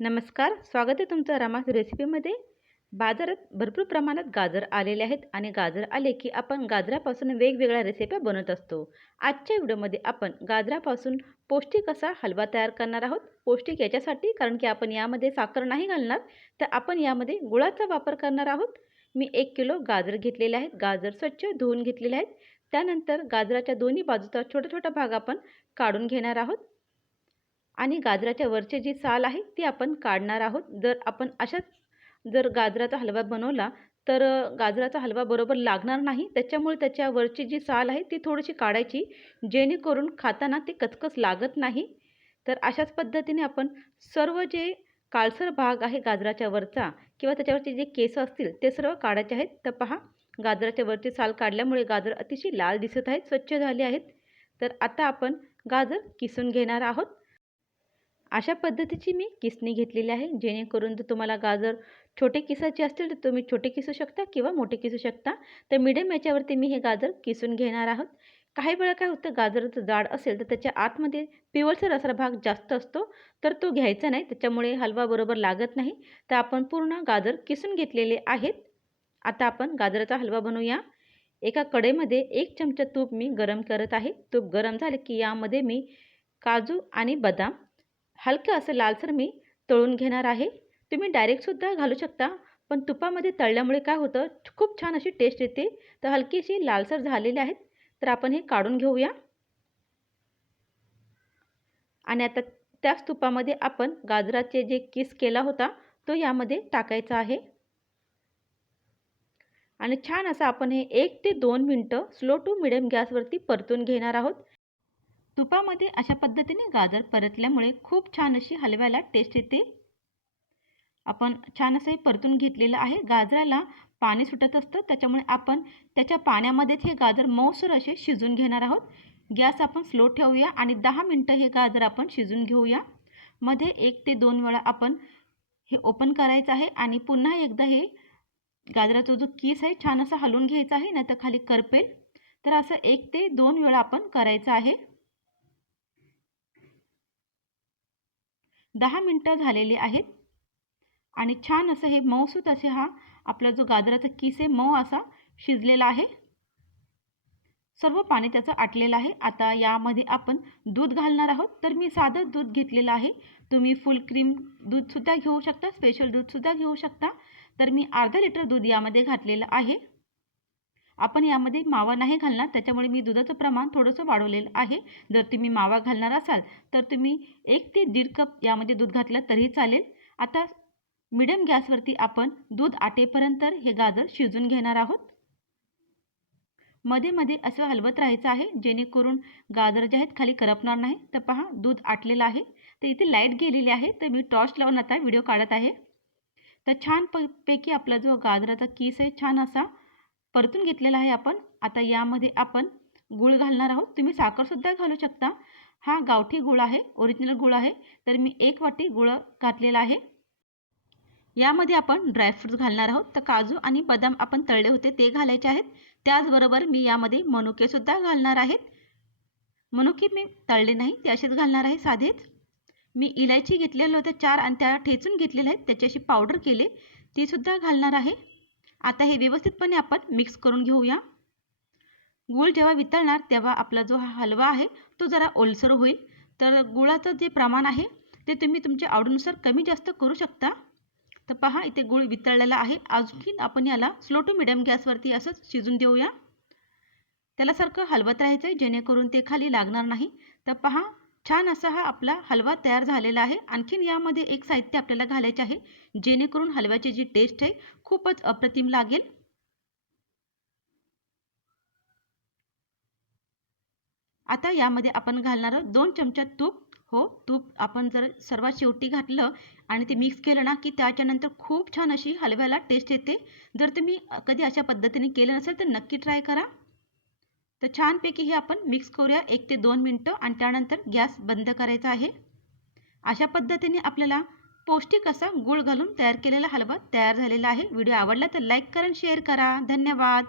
नमस्कार स्वागत आहे तुमचं रमास रेसिपीमध्ये. बाजारात भरपूर प्रमाणात गाजर आलेले आहेत आणि गाजर आले की आपण गाजरापासून वेगवेगळ्या रेसिप्या बनवत असतो. आजच्या व्हिडिओमध्ये आपण गाजरापासून पौष्टिक असा हलवा तयार करणार आहोत. पौष्टिक याच्यासाठी कारण की आपण यामध्ये साखर नाही घालणार तर आपण यामध्ये गुळाचा वापर करणार आहोत. मी एक किलो गाजर घेतलेले आहेत गाजर स्वच्छ धुवून घेतलेले आहेत. त्यानंतर गाजराच्या दोन्ही बाजूचा छोटा छोटा भाग आपण काढून घेणार आहोत. आणि गाजराच्या वरचे जी साल आहे ती आपण काढणार आहोत. जर आपण अशाच जर गाजराचा हलवा बनवला तर गाजराचा हलवा बरोबर लागणार नाही. त्याच्यामुळे त्याच्या वरची जी साल आहे ती थोडीशी काढायची. जेणेकरून खाताना ती कचकच लागत नाही. तर अशाच पद्धतीने आपण सर्व जे काळसर भाग आहे गाजराच्या वरचा किंवा त्याच्यावरचे जे केस असतील ते सर्व काढायचे आहेत. तर पहा गाजराच्या वरची साल काढल्यामुळे गाजर अतिशय लाल दिसत आहेत स्वच्छ झाले आहेत. तर आता आपण गाजर किसून घेणार आहोत. अशा पद्धतीची मी किसणी घेतलेली आहे. जेणेकरून जर तुम्हाला गाजर छोटे किसायचे असतील तर तुम्ही छोटे किसू शकता किंवा मोठे किसू शकता. तर मिडियम याच्यावरती मी हे गाजर किसून घेणार आहोत. काही वेळा काय होतं गाजराचं जाड असेल तर त्याच्या आतमध्ये पिवळसर असा भाग जास्त असतो तर तो घ्यायचा नाही. त्याच्यामुळे हलवा बरोबर लागत नाही. तर आपण पूर्ण गाजर किसून घेतलेले आहेत. आता आपण गाजराचा हलवा बनवूया. एका कडेमध्ये एक चमचा तूप मी गरम करत आहे. तूप गरम झाले की यामध्ये मी काजू आणि बदाम हलकं असं लालसर मी तळून घेणार आहे. तुम्ही डायरेक्टसुद्धा घालू शकता पण तुपामध्ये तळल्यामुळे काय होतं खूप छान अशी टेस्ट येते. तर हलकीशी लालसर झालेली आहेत तर आपण हे काढून घेऊया. आणि आता त्याच तुपामध्ये आपण गाजराचे जे किस केला होता तो यामध्ये टाकायचा आहे. आणि छान असं आपण हे एक ते दोन मिनटं स्लो टू मिडियम गॅसवरती परतून घेणार आहोत. तुपामध्ये अशा पद्धतीने गाजर परतल्यामुळे खूप छान अशी हलव्याला टेस्ट येते. आपण छान असं हे परतून घेतलेलं आहे. गाजराला पाणी सुटत असतं त्याच्यामुळे आपण त्याच्या पाण्यामध्येच हे गाजर मऊसर असे शिजून घेणार आहोत. गॅस आपण स्लो ठेवूया आणि दहा मिनटं हे गाजर आपण शिजून घेऊया. मध्ये एक ते दोन वेळा आपण हे ओपन करायचं आहे आणि पुन्हा एकदा हे गाजराचा जो कीस आहे छान असं हलवून घ्यायचा आहे नाही तर खाली करपेल. तर असं एक ते दोन वेळा आपण करायचं आहे. दहा मिनटं झालेली आहेत. आणि छान असं हे मऊसूत असे हा आपला जो गाजराचा किस आहे मऊ असा शिजलेला आहे. सर्व पाणी त्याचं आटलेलं आहे. आता यामध्ये आपण दूध घालणार आहोत. तर मी साधं दूध घेतलेलं आहे. तुम्ही फुल क्रीम दूधसुद्धा घेऊ शकता स्पेशल दूधसुद्धा घेऊ शकता. तर मी अर्धा लिटर दूध यामध्ये घातलेलं आहे. आपण यामध्ये मावा नाही घालणार त्याच्यामुळे मी दुधाचं प्रमाण थोडंसं वाढवलेलं आहे. जर तुम्ही मावा घालणार असाल तर तुम्ही एक ते दीड कप यामध्ये दूध घातलं तरी चालेल. आता मिडियम गॅसवरती आपण दूध आटेपर्यंत हे गाजर शिजून घेणार आहोत. मध्ये मध्ये असं हलवत राहायचं आहे जेणेकरून गाजर जे आहेत खाली करपणार नाही. तर पहा दूध आटलेलं आहे. तर इथे लाइट गेलेली आहे तर मी टॉर्च लावून आता व्हिडिओ काढत आहे. तर छान पैकी आपला जो गाजराचा कीस आहे छान असा परतून घेतलेला आहे आपण. आता यामध्ये आपण गूळ घालणार आहोत. तुम्ही साखरसुद्धा घालू शकता. हा गावठी गुळ आहे. ओरिजिनल गुळ आहे. तर मी एक वाटी गुळ घातलेला आहे. यामध्ये आपण ड्रायफ्रूट्स घालणार आहोत. तर काजू आणि बदाम आपण तळले होते ते घालायचे आहेत. त्याचबरोबर मी यामध्ये मनुकेसुद्धा घालणार आहेत. मनुके मी तळले नाही ते असेच घालणार आहे साधेच. मी इलायची घेतलेलं होतं चार आणि त्या ठेचून घेतलेल्या आहेत. त्याची अशी पावडर केले तीसुद्धा घालणार आहे. आता हे व्यवस्थितपणे आपण मिक्स करून घेऊया. गूळ जेव्हा वितळणार तेव्हा आपला जो हा हलवा आहे तो जरा ओलसर होईल. तर गुळाचं जे प्रमाण आहे ते तुम्ही तुमच्या आवडीनुसार कमी जास्त करू शकता. तर पहा इथे गूळ वितळलेला आहे. अजून आपण याला स्लो टू मिडियम गॅसवरती असंच शिजून देऊया. त्याला सारखं हलवत राहायचं आहे जेणेकरून ते खाली लागणार नाही. तर पहा छान असा हा आपला हलवा तयार झालेला आहे. आणखीन यामध्ये एक साहित्य आपल्याला घालायचे आहे. जेणेकरून हलव्याची जी टेस्ट आहे खूपच अप्रतिम लागेल. आता यामध्ये आपण घालणार दोन चमचा तूप. हो तूप आपण जर सर्वात शेवटी घातलं आणि ते मिक्स केलं ना की त्याच्यानंतर खूप छान अशी हलव्याला टेस्ट येते. जर तुम्ही कधी अशा पद्धतीने केलं नसेल तर नक्की ट्राय करा. तर छानपैकी हे आपण मिक्स करूया. एक ते दोन मिनटं आणि त्यानंतर गॅस बंद करायचा आहे. अशा पद्धतीने आपल्याला पौष्टिक असा गूळ घालून तयार केलेला हलवा तयार झालेला आहे. व्हिडिओ आवडला तर लाईक करा शेअर करा. धन्यवाद.